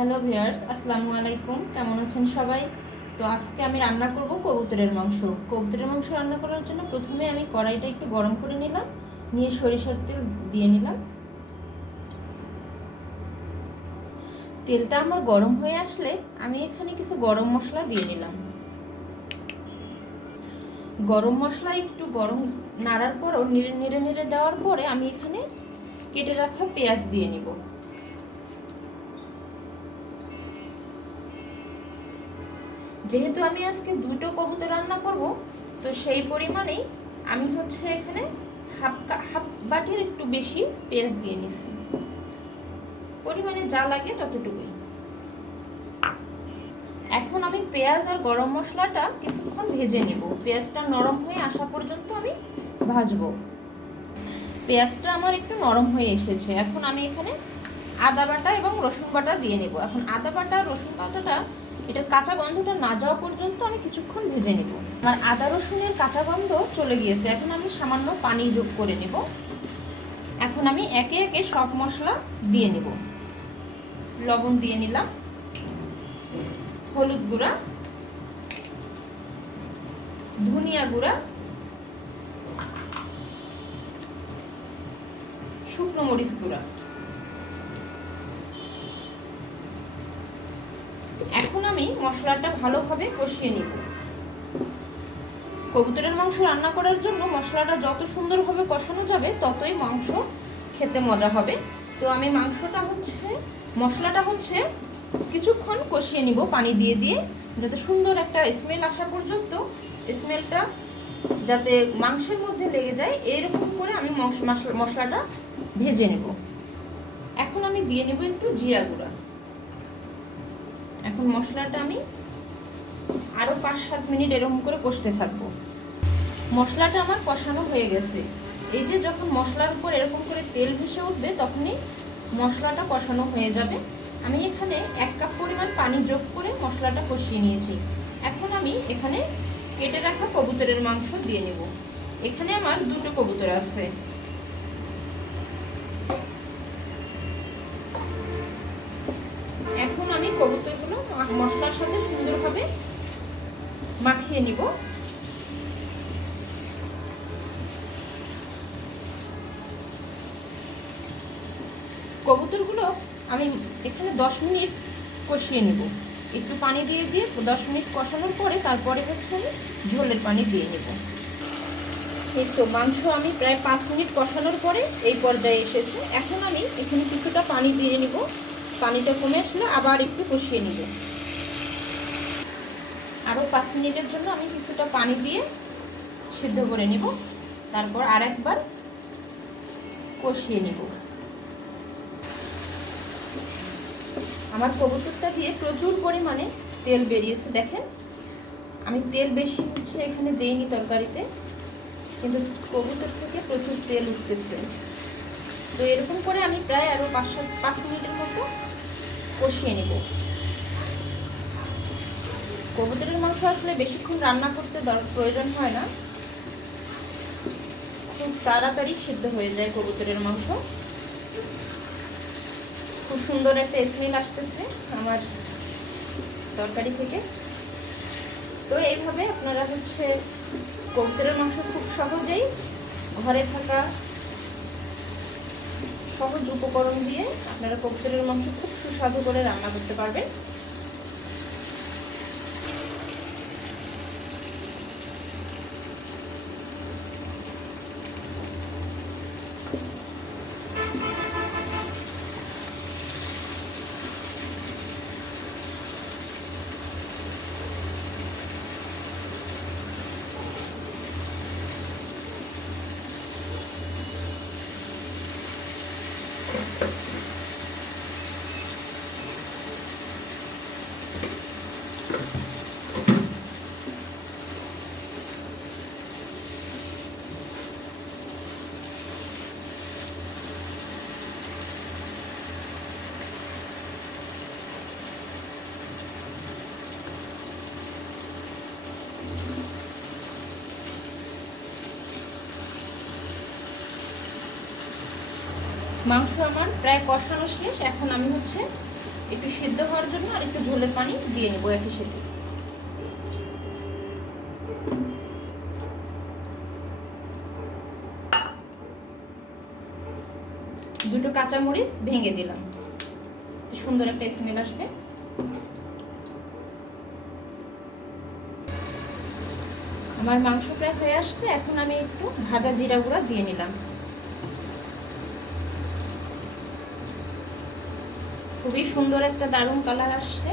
Hello viewers আসসালামু আলাইকুম। কেমন আছেন সবাই? তো আজকে আমি রান্না করব কবুতরের মাংস। কবুতরের মাংস রান্না করার জন্য প্রথমে আমি কড়াইটা একটু গরম করে নিলাম, নিয়ে সরিষার তেল দিয়ে নিলাম। তেলটা আমার গরম হয়ে আসলে আমি এখানে কিছু গরম মশলা দিয়ে নিলাম। গরম মশলা একটু গরম নাড়ার পরও নেড়ে নেড়ে নেড়ে দেওয়ার পরে আমি এখানে কেটে রাখা পেঁয়াজ দিয়ে নিব। যেহেতু আমি আজকে দুটো কবুতর রান্না করব, তো সেই পরিমাণেই আমি হচ্ছে এখানে হাফ হাফ বাটির একটু বেশি পেঁয়াজ দিয়ে নিছি। পরিমাণে যা লাগে ততটুকুই। এখন আমি পেঁয়াজ আর গরম মশলাটা কিছুক্ষণ ভেজে নেব। পেঁয়াজটা নরম হয়ে আসা পর্যন্ত আমি ভাজবো। পেঁয়াজটা আমার একটু নরম হয়ে এসেছে। এখন আমি এখানে আদা বাটা এবং রসুন বাটা দিয়ে নেব। এখন আদা বাটা রসুন বাটাটা এটার কাঁচা গন্ধটা না যাওয়া পর্যন্ত আমি কিছুক্ষণ ভেজে নেব। আমার আদা রসুনের কাঁচা গন্ধ চলে গিয়েছে। এখন আমি সামান্য পানি যোগ করে নেব। এখন আমি একে একে সব মশলা দিয়ে নেব। লবণ দিয়ে নিলাম। হলুদ গুঁড়া। ধনিয়া গুঁড়া। শুকনো মরিচ গুঁড়া। এখন আমি মশলাটা ভালোভাবে কষিয়ে নিব। কবুতরের মাংস রান্না করার জন্য মশলাটা যত সুন্দরভাবে কষানো যাবে, ততই মাংস খেতে মজা হবে। তো আমি মাংসটা হচ্ছে, মশলাটা হচ্ছে কিছুক্ষণ কষিয়ে নিব পানি দিয়ে দিয়ে, যাতে সুন্দর একটা স্মেল আসা পর্যন্ত স্মেলটা যাতে মাংসের মধ্যে লেগে যায়, এরকম করে আমি মশলাটা ভেজে নেব। এখন আমি দিয়ে নেব একটু জিরা গুঁড়া। এখন মশলাটা আমি আরও পাঁচ সাত মিনিট এরকম করে কষতে থাকব। মশলাটা আমার কষানো হয়ে গেছে। এই যে যখন মশলার উপর এরকম করে তেল ভেসে উঠবে, তখনই মশলাটা কষানো হয়ে যাবে। আমি এখানে এক কাপ পরিমাণ পানি যোগ করে মশলাটা কষিয়ে নিয়েছি। এখন আমি এখানে কেটে রাখা কবুতরের মাংস দিয়ে নেব। এখানে আমার দুটো কবুতর আছে। সুন্দরভাবে মাখিয়ে নিব। কবুতরগুলো আমি এখানে দশ মিনিট কষিয়ে নেব। একটু পানি দিয়ে দিয়ে দশ মিনিট কষানোর পরে তারপরে হচ্ছে আমি ঝোলের পানি দিয়ে নেব। এই তো, মাংস আমি প্রায় পাঁচ মিনিট কষানোর পরে এই পর্যায়ে এসেছে। এখন আমি এখানে কিছুটা পানি দিয়ে নিব। পানিটা কমে আসলে আবার একটু কষিয়ে নিব। আরও পাঁচ মিনিটের জন্য আমি কিছুটা পানি দিয়ে সিদ্ধ করে নেব। তারপর আর একবার কষিয়ে নিব। আমার কবুতরটা দিয়ে প্রচুর পরিমাণে তেল বেরিয়েছে, দেখেন। আমি তেল বেশি হচ্ছে এখানে দেইনি তরকারিতে, কিন্তু কবুতর থেকে প্রচুর তেল উঠতেছে। তো এরকম করে আমি প্রায় আরও পাঁচ পাঁচ মিনিটের মতো কষিয়ে নেব। কবুতরের মাংস আসলে বেশিক্ষণ রান্না করতে প্রয়োজন হয় না। খুব তাড়াতাড়ি সিদ্ধ হয়ে যায় কবুতরের মাংস। খুব সুন্দর একটা স্মেল আসতেছে আমার তরকারি থেকে। তো এইভাবে আপনারা হচ্ছে কবুতরের মাংস খুব সহজেই ঘরে থাকা সহজ উপকরণ দিয়ে আপনারা কবুতরের মাংস খুব সুস্বাদু করে রান্না করতে পারবেন। মাংস আমার প্রায় কষানো শেষ। এখন আমি হচ্ছে একটু সিদ্ধ হওয়ার জন্য আর একটু ঝোলের পানি দিয়ে নেব একই সাথে। দুটো কাঁচামরিচ ভেঙে দিলাম। সুন্দর একটা স্মেল আসবে। আমার মাংস প্রায় হয়ে আসছে, এখন আমি একটু ভাজা জিরা গুঁড়া দিয়ে নিলাম। খুবই সুন্দর একটা দারুণ কালার আসছে।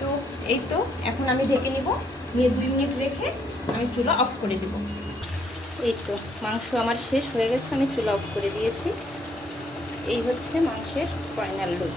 তো এই তো, এখন আমি ঢেকে নিব। নিয়ে দুই মিনিট রেখে আমি চুলা অফ করে দেব। এই তো, মাংস আমার শেষ হয়ে গেছে, আমি চুলা অফ করে দিয়েছি। এই হচ্ছে মাংসের ফাইনাল লুক